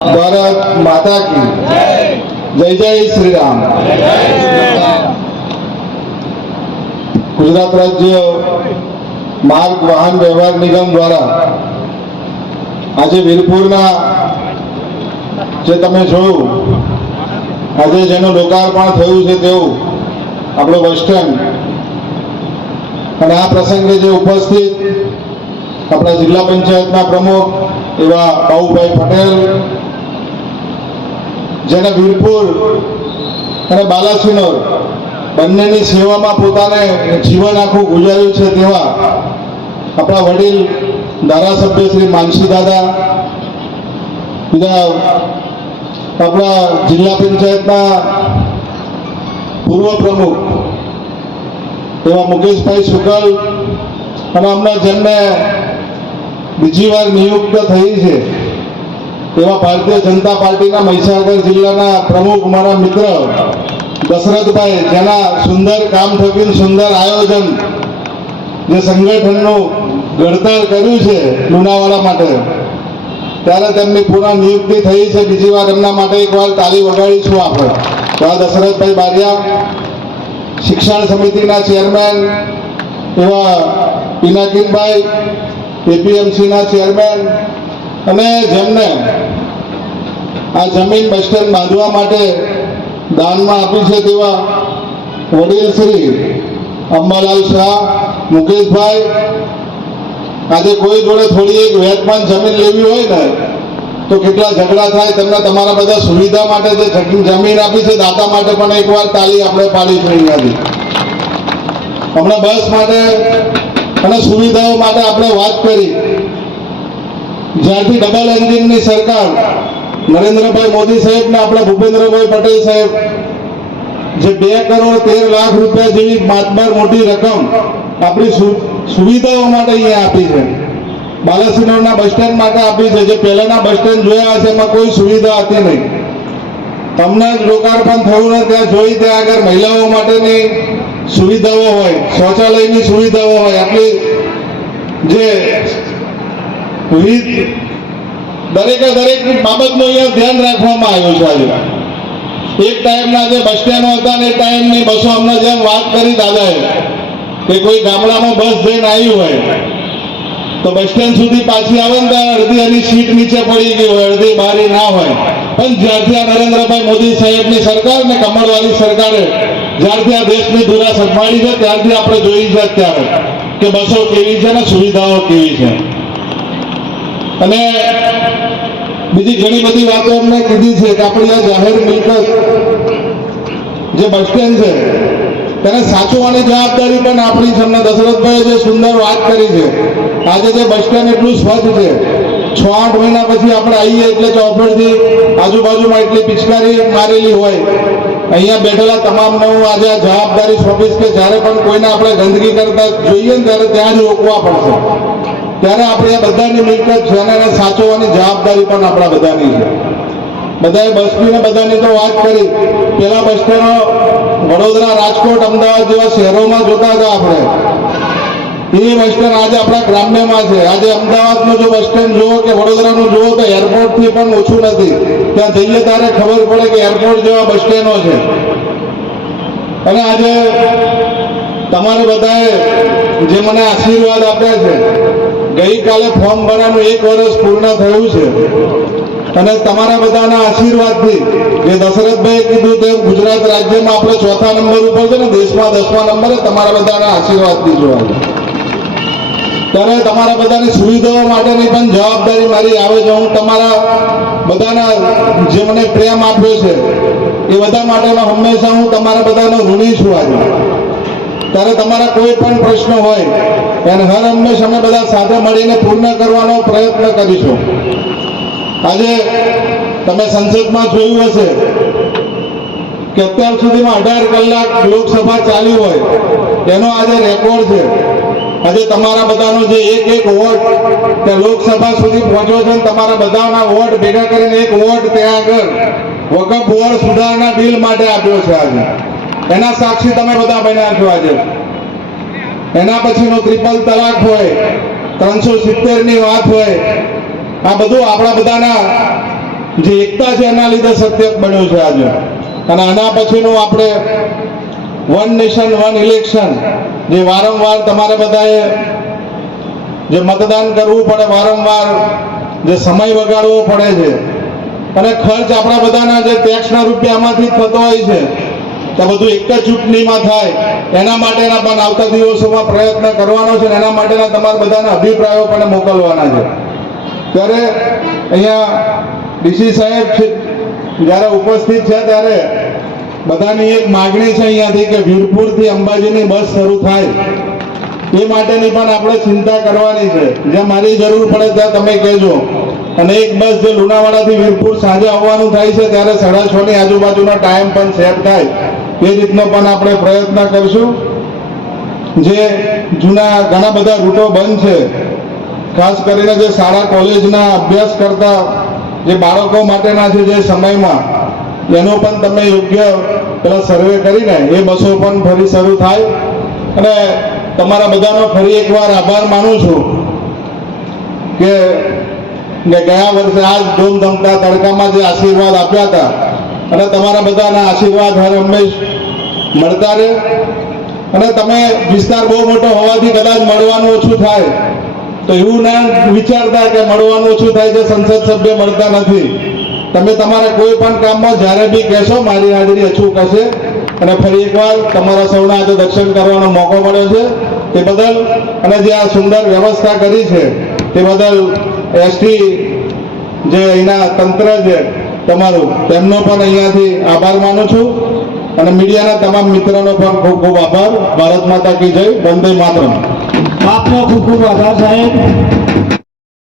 ભારત માતા કી જય જય શ્રી રામ। ગુજરાત રાજ્ય માર્ગ વાહન વ્યવહાર નિગમ દ્વારા આજે વીરપુરના જે તમે જોયું આજે જેનું લોકાર્પણ થયું છે તેવું આપણું બસ સ્ટેન્ડ અને આ પ્રસંગે જે ઉપસ્થિત આપણા જિલ્લા પંચાયતના પ્રમુખ એવા બાબુભાઈ પટેલ જેને વીરપુર અને બાલાસિનોર બંનેની સેવામાં પોતાને જીવન આખું ગુજાર્યું છે તેવા આપણા વડીલ ધારાસભ્ય શ્રી માનસી દાદા, બીજા આપણા જિલ્લા પંચાયતના પૂર્વ પ્રમુખ એવા મુકેશભાઈ શુકલ અને હમણાં જેમને બીજી વાર નિયુક્ત થઈ છે એવા ભારતીય જનતા પાર્ટીના મહીસાગર જિલ્લાના પ્રમુખ મારા મિત્ર દશરથભાઈ, જેના સુંદર કામ થકી સુંદર આયોજન જે સંગઠનનું ઘડતર કર્યું છે લુણાવાડા માટે, ત્યારે તેમની પુનઃ નિયુક્તિ થઈ છે। બીજી વાર એમના માટે એકવાર તાળી વગાડીશું આપણે। તો આ દશરથભાઈ બારિયા, શિક્ષણ સમિતિના ચેરમેન એવા પિનાકીનભાઈ, એપીએમસીના ચેરમેન, અને જેમને આ જમીન બસ સ્ટેન્ડ બાંધવા માટે દાનમાં આપી છે તેવા વડીલ શ્રી અંબાલાલ શાહ, મુકેશભાઈ, આજે કોઈ જોડે થોડી એક વેતમાન જમીન લેવી હોય ને તો કેટલા ઝઘડા થાય, તમને તમારા બધા સુવિધા માટે જે જમીન આપી છે દાતા માટે પણ એકવાર તાળી આપણે પાડીશું અહીંયાથી। હમણાં બસ માટે અને સુવિધાઓ માટે આપણે વાત કરી, જ્યારથી ડબલ એન્જિનની સરકાર નરેન્દ્રભાઈ મોદી સાહેબ ને આપણા ભૂપેન્દ્રભાઈ પટેલ સાહેબ જે 2,13,00,000 રૂપિયા જેવી માતબાર મોટી રકમ આપણી સુવિધાઓ માટે અહીંયા આપી છે, બાલાસિનોરના બસ સ્ટેન્ડ માટે આપી છે। જે પહેલાના બસ સ્ટેન્ડ જોયા હશે એમાં કોઈ સુવિધા હતી નહીં। તમને લોકાર્પણ થયું ને ત્યાં જોઈ ત્યાં આગળ મહિલાઓ માટેની સુવિધાઓ હોય, શૌચાલયની સુવિધાઓ હોય, આટલી જે વિવિધ દરેકે દરેક બાબતનું અહીંયા ધ્યાન રાખવામાં આવ્યું છે। આજે એક ટાઈમના જે બસ સ્ટેન્ડો હતા ને એ ટાઈમની બસો અમને જેમ વાત કરી દાદાએ કે કોઈ ગામડામાં બસ જઈને આવ્યું હોય તો બસ સ્ટેન્ડ સુધી પાછી આવે ને ત્યાં અડધી એની સીટ નીચે પડી ગઈ હોય, અડધી બારી ના હોય, પણ જ્યારથી આ નરેન્દ્રભાઈ મોદી સાહેબની સરકાર ને કમળવાળી સરકારે જ્યારથી આ દેશની ધુરા સંભાળી છે ત્યારથી આપણે જોઈ છે અત્યારે કે બસો કેવી છે ને સુવિધાઓ કેવી છે। અને બીજી ઘણી બધી વાતો અમને કીધી છે કે આપણી આ જાહેર મિલકત જે બસ સ્ટેન્ડ છે તેને સાચવવાની જવાબદારી પણ આપણી છે। અમને દશરથભાઈએ જે સુંદર વાત કરી છે, આજે જે બસ સ્ટેન્ડ એટલું સ્વચ્છ છે, 6-8 મહિના પછી આપણે આવીએ એટલે ચોફેરથી આજુબાજુમાં એટલી પિચકારી મારેલી હોય, અહીંયા બેઠેલા તમામનું આજે આ જવાબદારી સોંપીશ કે જ્યારે પણ કોઈને આપણે ગંદકી કરતા જોઈએ ને ત્યારે ત્યાં જ રોકવા પડશે। ત્યારે આપણે બધાની મિલકત છે અને એને સાચવવાની જવાબદારી પણ આપણા બધાની છે। બધાએ બસની બધાની તો વાત કરી, પેલા બસ સ્ટેન્ડો વડોદરા, રાજકોટ, અમદાવાદ જેવા શહેરોમાં જોતા હતા આપણે, એ બસ સ્ટેન્ડ આજે આપણા ગ્રામ્યમાં છે। આજે અમદાવાદનું જો બસ સ્ટેન્ડ જુઓ કે વડોદરાનું જુઓ તો એરપોર્ટથી પણ ઓછું નથી, ત્યાં જઈએ ત્યારે ખબર પડે કે એરપોર્ટ જેવા બસ સ્ટેન્ડો છે। અને આજે તમારે બધાએ જે મને આશીર્વાદ આપ્યા છે, ગઈકાલે ફોર્મ ભરવાનું 1 વર્ષ પૂર્ણ થયું છે અને તમારા બધાના આશીર્વાદથી જે દશરથભાઈએ કીધું તેમ ગુજરાત રાજ્યમાં આપણે 4થા નંબર ઉપર છે ને દેશમાં 10મા નંબરે તમારા બધાના આશીર્વાદથી જોવા ત્યારે તમારા બધાની સુવિધાઓ માટેની પણ જવાબદારી મારી આવે છે। હું તમારા બધાના જે મને પ્રેમ આપ્યો છે એ બધા માટેનો હંમેશા હું તમારા બધાનો ઋણી છું। આજે ત્યારે તમારા કોઈ પણ પ્રશ્ન હોય એને હર હંમેશ અમે બધા સાથે મળીને પૂર્ણ કરવાનો પ્રયત્ન કરીશું। આજે તમે સંસદમાં જોયું હશે કે અત્યાર સુધીમાં 18 કલાક લોકસભા ચાલી હોય એનો આજે રેકોર્ડ છે। આજે તમારા બધાનો જે એક વોટ ત્યાં લોકસભા સુધી પહોંચ્યો છે, તમારા બધાના વોટ ભેગા કરીને એક વોટ ત્યાં આગળ વકફ બોર્ડ સુધારણા બિલ માટે આપ્યો છે। આજે એના સાક્ષી તમે બધા બન્યા છો। આજે એના પછીનો ટ્રિપલ તલાક હોય, 370 ની વાત હોય, આ બધું આપણા બધાના જે એકતા છે એના લીધે સત્ય બન્યું છે આજે. અને આના પછીનું આપણે વન નેશન વન ઇલેક્શન, જે વારંવાર તમારે બધાએ જે મતદાન કરવું પડે, વારંવાર જે સમય વગાડવો પડે છે, અને ખર્ચ આપણા બધાના જે ટેક્સના રૂપિયામાંથી જ થતો હોય છે, ત્યાં બધું એક જ ચૂંટણીમાં થાય, એના માટેના પણ આવતા દિવસોમાં પ્રયત્ન કરવાનો છે અને એના માટેના તમારા બધાના અભિપ્રાયો પણ મોકલવાના છે. ત્યારે અહીંયા ડીસી સાહેબ જ્યારે ઉપસ્થિત છે ત્યારે બધાની એક માગણી છે અહીંયાથી કે વીરપુરથી અંબાજીની બસ શરૂ થાય એ માટેની પણ આપણે ચિંતા કરવાની છે. જ્યાં મારી જરૂર પડે ત્યાં તમે કહેજો. અને એક બસ જે લુણાવાડાથી વીરપુર સાંજે આવવાનું થાય છે ત્યારે 6:30 ની આજુબાજુનો ટાઈમ પણ સેટ થાય એ રીતનો પણ આપણે પ્રયત્ન કરશું. જે જૂના ઘણા બધા રૂટો બંધ છે, ખાસ કરીને જે શાળા કોલેજના અભ્યાસ કરતા જે બાળકો માટેના છે જે સમયમાં, એનો પણ તમે યોગ્ય પેલા સર્વે કરીને એ બસો પણ ફરી શરૂ થાય. અને તમારા બધાનો ફરી એકવાર આભાર માનું છું કે ગયા વર્ષે આ ધૂમધમતા તડકામાં જે આશીર્વાદ આપ્યા હતા, અને તમારા બધાના આશીર્વાદ હર હંમેશ મળતા રહે. અને તમે વિસ્તાર બહુ મોટો હોવાથી કદાચ મળવાનું ઓછું થાય તો એવું ના વિચારતા કે મળવાનું ઓછું થાય છે, સંસદ સભ્ય મળતા નથી. તમે તમારા કોઈ પણ કામમાં જ્યારે બી કહેશો મારી હાજરી અચૂક હશે. અને ફરી એકવાર તમારા સૌના આજે દર્શન કરવાનો મોકો મળ્યો છે તે બદલ, અને જે આ સુંદર વ્યવસ્થા કરી છે તે બદલ એસટી જે અહીંના તંત્ર છે તમારું, તેમનો પણ અહીંયાથી આભાર માનું છું. અને મીડિયાના તમામ મિત્રોનો પણ ખૂબ ખૂબ આભાર. ભારત માતા કી જય. વંદે માતરમ. આપનો ખૂબ ખૂબ આભાર સાહેબ.